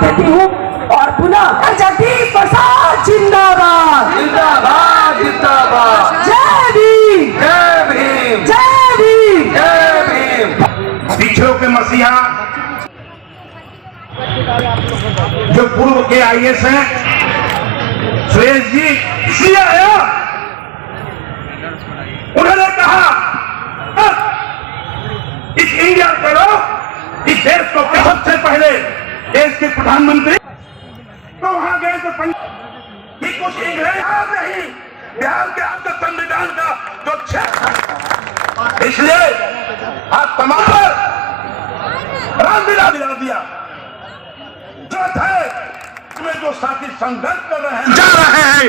देती हूँ और पुनः जगदीश प्रसाद जिंदाबाद जिंदाबाद जिंदाबाद। जय भीम जय भीम जय भीम जय भीम। पिछड़ों के मसीहा जो पूर्व के आईएएस हैं सुरेश जी इसलिए आया, उन्होंने कहा इस इंडिया करो, इस देश को सबसे पहले देश के प्रधानमंत्री तो वहां गए तो कुछ इंग्लैंड नहीं, बिहार के आपका संविधान का जो छह, इसलिए आप तमाम रामलीला दिला दिया जो थे में जो साथी संघर्ष कर रहे हैं जा रहे हैं,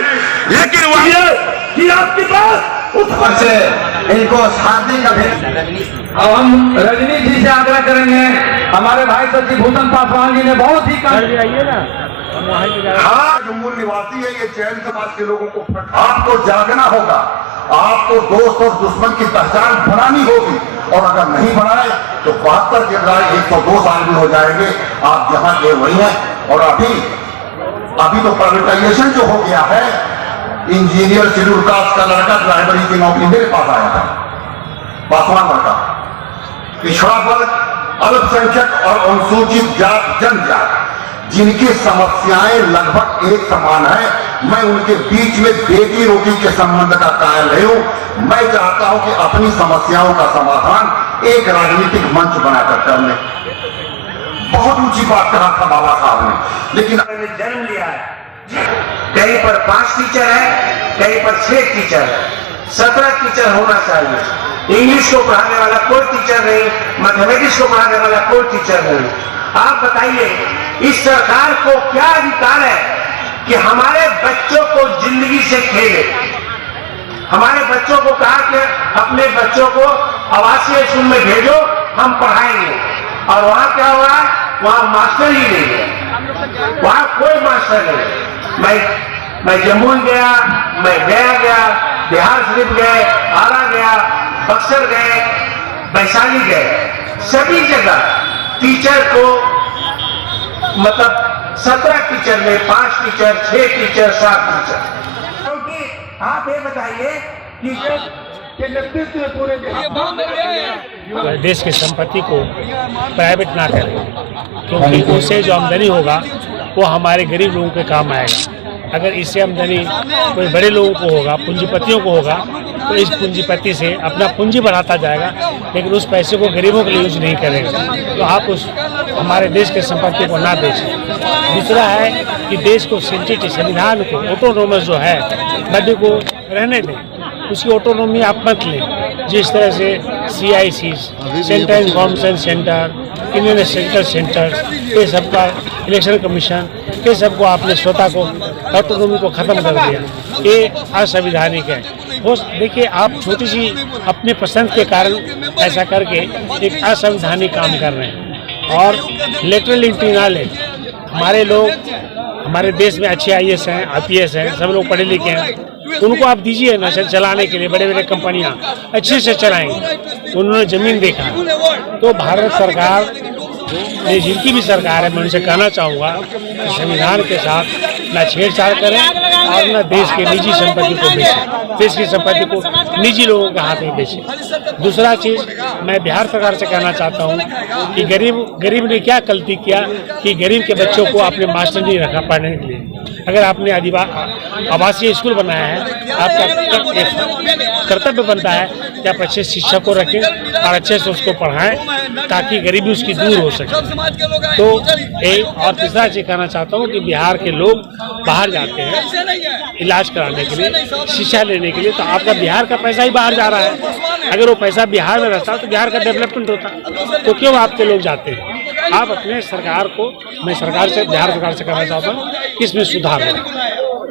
लेकिन वही कि आपके पास उस पर से इनको शादी का भी। अब हम रजनी जी से आग्रह करेंगे, हमारे भाई सचिव भूषण पासवान जी ने बहुत ही हाँ जो मूल निवासी है ये जैन समाज के लोगों को आपको जागना होगा, आपको दोस्त और दुश्मन की पहचान बनानी होगी, और अगर नहीं बनाए तो 72 के बजाय 102 साल भी हो जाएंगे। आप जहां के वही हैं। और अभी तो प्राइवेटाइजेशन जो हो गया है, इंजीनियर शेड्यूल कास्ट का लड़का ड्राइवरी की नौकरी मेरे पास आया था, पासवान लड़का, पिछड़ा वर्ग, अल्पसंख्यक और अनुसूचित जात जनजाति जिनकी समस्याएं लगभग एक समान है, मैं उनके बीच में बेटी रोटी के संबंध का कायल नहीं हूं। मैं चाहता हूं कि अपनी समस्याओं का समाधान एक राजनीतिक मंच बनाकर कर ले। बहुत ऊंची बात कहा था बाबा साहब ने, लेकिन जन्म लिया है, कहीं पर 5 टीचर है, कहीं पर 6 टीचर है, 17 टीचर होना चाहिए। इंग्लिश को पढ़ाने वाला कोई टीचर नहीं, मैथमेटिक्स को पढ़ाने वाला कोई टीचर नहीं। आप बताइए इस सरकार को क्या अधिकार है कि हमारे बच्चों को जिंदगी से खेले। हमारे बच्चों को कहा कि अपने बच्चों को आवासीय स्कूल में भेजो, हम पढ़ाएंगे, और वहां क्या हो रहा है, वहां मास्टर ही नहीं है, वहां कोई मास्टर नहीं। मैं जम्मू गया, मैं गया, बिहार शरीफ गए, आरा गया, बक्सर गए, वैशाली गए, सभी जगह टीचर को मतलब 17 टीचर में 5 टीचर, 6 टीचर, 7 टीचर। क्योंकि आप ये बताइए टीचर के नेतृत्व में पूरे देश की संपत्ति को प्राइवेट ना करें, क्योंकि उससे जो आमदनी होगा वो हमारे गरीब लोगों के काम आएगा। अगर इससे आमदनी कोई बड़े लोगों को होगा, पूंजीपतियों को होगा, तो इस पूंजीपति से अपना पूंजी बढ़ाता जाएगा, लेकिन उस पैसे को गरीबों के लिए यूज नहीं करेगा। तो आप उस हमारे देश के संपत्ति को ना बेचें। दूसरा है कि देश को सेंसिटिव, संविधान को ऑटोनोमस जो है बॉडी को रहने दें, उसकी ऑटोनोमी आप मत लें। जिस तरह से CIC, central information centre, Indian central centre, ये सबका इलेक्शन कमीशन, ये सबको आपने स्वतः को ऑटोनोमी को ख़त्म कर दिया। ये असंवैधानिक है। वो देखिए आप छोटी सी अपने पसंद के कारण ऐसा करके एक असंवैधानिक काम कर रहे हैं। और लेटरल एंट्री ना ले। हमारे लोग हमारे देश में अच्छे IAS हैं, IPS हैं, सब लोग पढ़े लिखे हैं, उनको आप दीजिए ना चलाने के लिए। बड़े बड़े कंपनियां अच्छे से चलाएंगे, उन्होंने जमीन देखा। तो भारत सरकार ने, जिनकी भी सरकार है, मैं उनसे कहना चाहूँगा कि संविधान के साथ ना छेड़छाड़ करें और न देश के निजी संपत्ति को बेचें, देश की संपत्ति को निजी लोगों के हाथ में बेचें। दूसरा चीज़ मैं बिहार सरकार से कहना चाहता हूँ कि गरीब ने क्या गलती किया कि गरीब के बच्चों को आपने मास्टर नहीं रखा पढ़ने के लिए। अगर आपने आवासीय स्कूल बनाया है, आपका कर्तव्य बनता है कि आप अच्छे शिक्षक को रखें और अच्छे से उसको पढ़ाएं, ताकि गरीबी उसकी दूर हो सके। तो एक और तीसरा चीज़ कहना चाहता हूँ कि बिहार के लोग बाहर जाते हैं इलाज कराने के लिए, शिक्षा लेने के लिए, तो आपका बिहार का पैसा ही बाहर जा रहा है। अगर वो पैसा बिहार में रहता तो बिहार का डेवलपमेंट होता, तो क्यों आपके लोग जाते हैं? आप अपने सरकार को, मैं सरकार से, बिहार सरकार से कहना चाहता हूँ कि इसमें सुधार हो।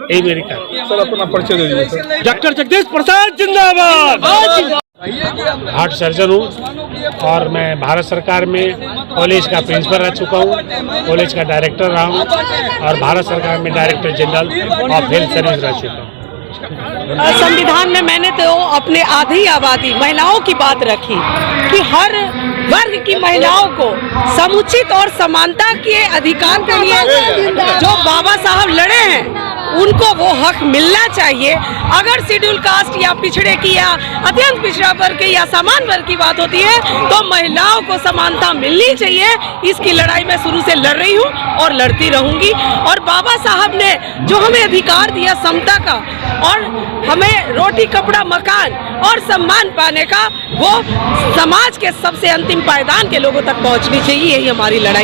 यही मेरी कहना। सर अपना परिचय दे दीजिए सर। डॉक्टर जगदीश प्रसाद जिंदाबाद। हार्ट सर्जन हूँ और मैं भारत सरकार में कॉलेज का प्रिंसिपल रह चुका हूँ, कॉलेज का डायरेक्टर रहा हूँ और भारत सरकार में director general of health service रह चुका हूँ। संविधान में मैंने तो अपने आधी आबादी महिलाओं की बात रखी कि हर वर्ग की महिलाओं को समुचित और समानता के अधिकार के लिए जो बाबा साहब लड़े हैं उनको वो हक मिलना चाहिए। अगर शेड्यूल कास्ट या पिछड़े की या अत्यंत पिछड़ा वर्ग की या समान वर्ग की बात होती है तो महिलाओं को समानता मिलनी चाहिए। इसकी लड़ाई मैं शुरू से लड़ रही हूँ और लड़ती रहूंगी। और बाबा साहब ने जो हमें अधिकार दिया समता का और हमें रोटी कपड़ा मकान और सम्मान पाने का, वो समाज के सबसे अंतिम पायदान के लोगों तक पहुँचनी चाहिए। यही हमारी लड़ाई।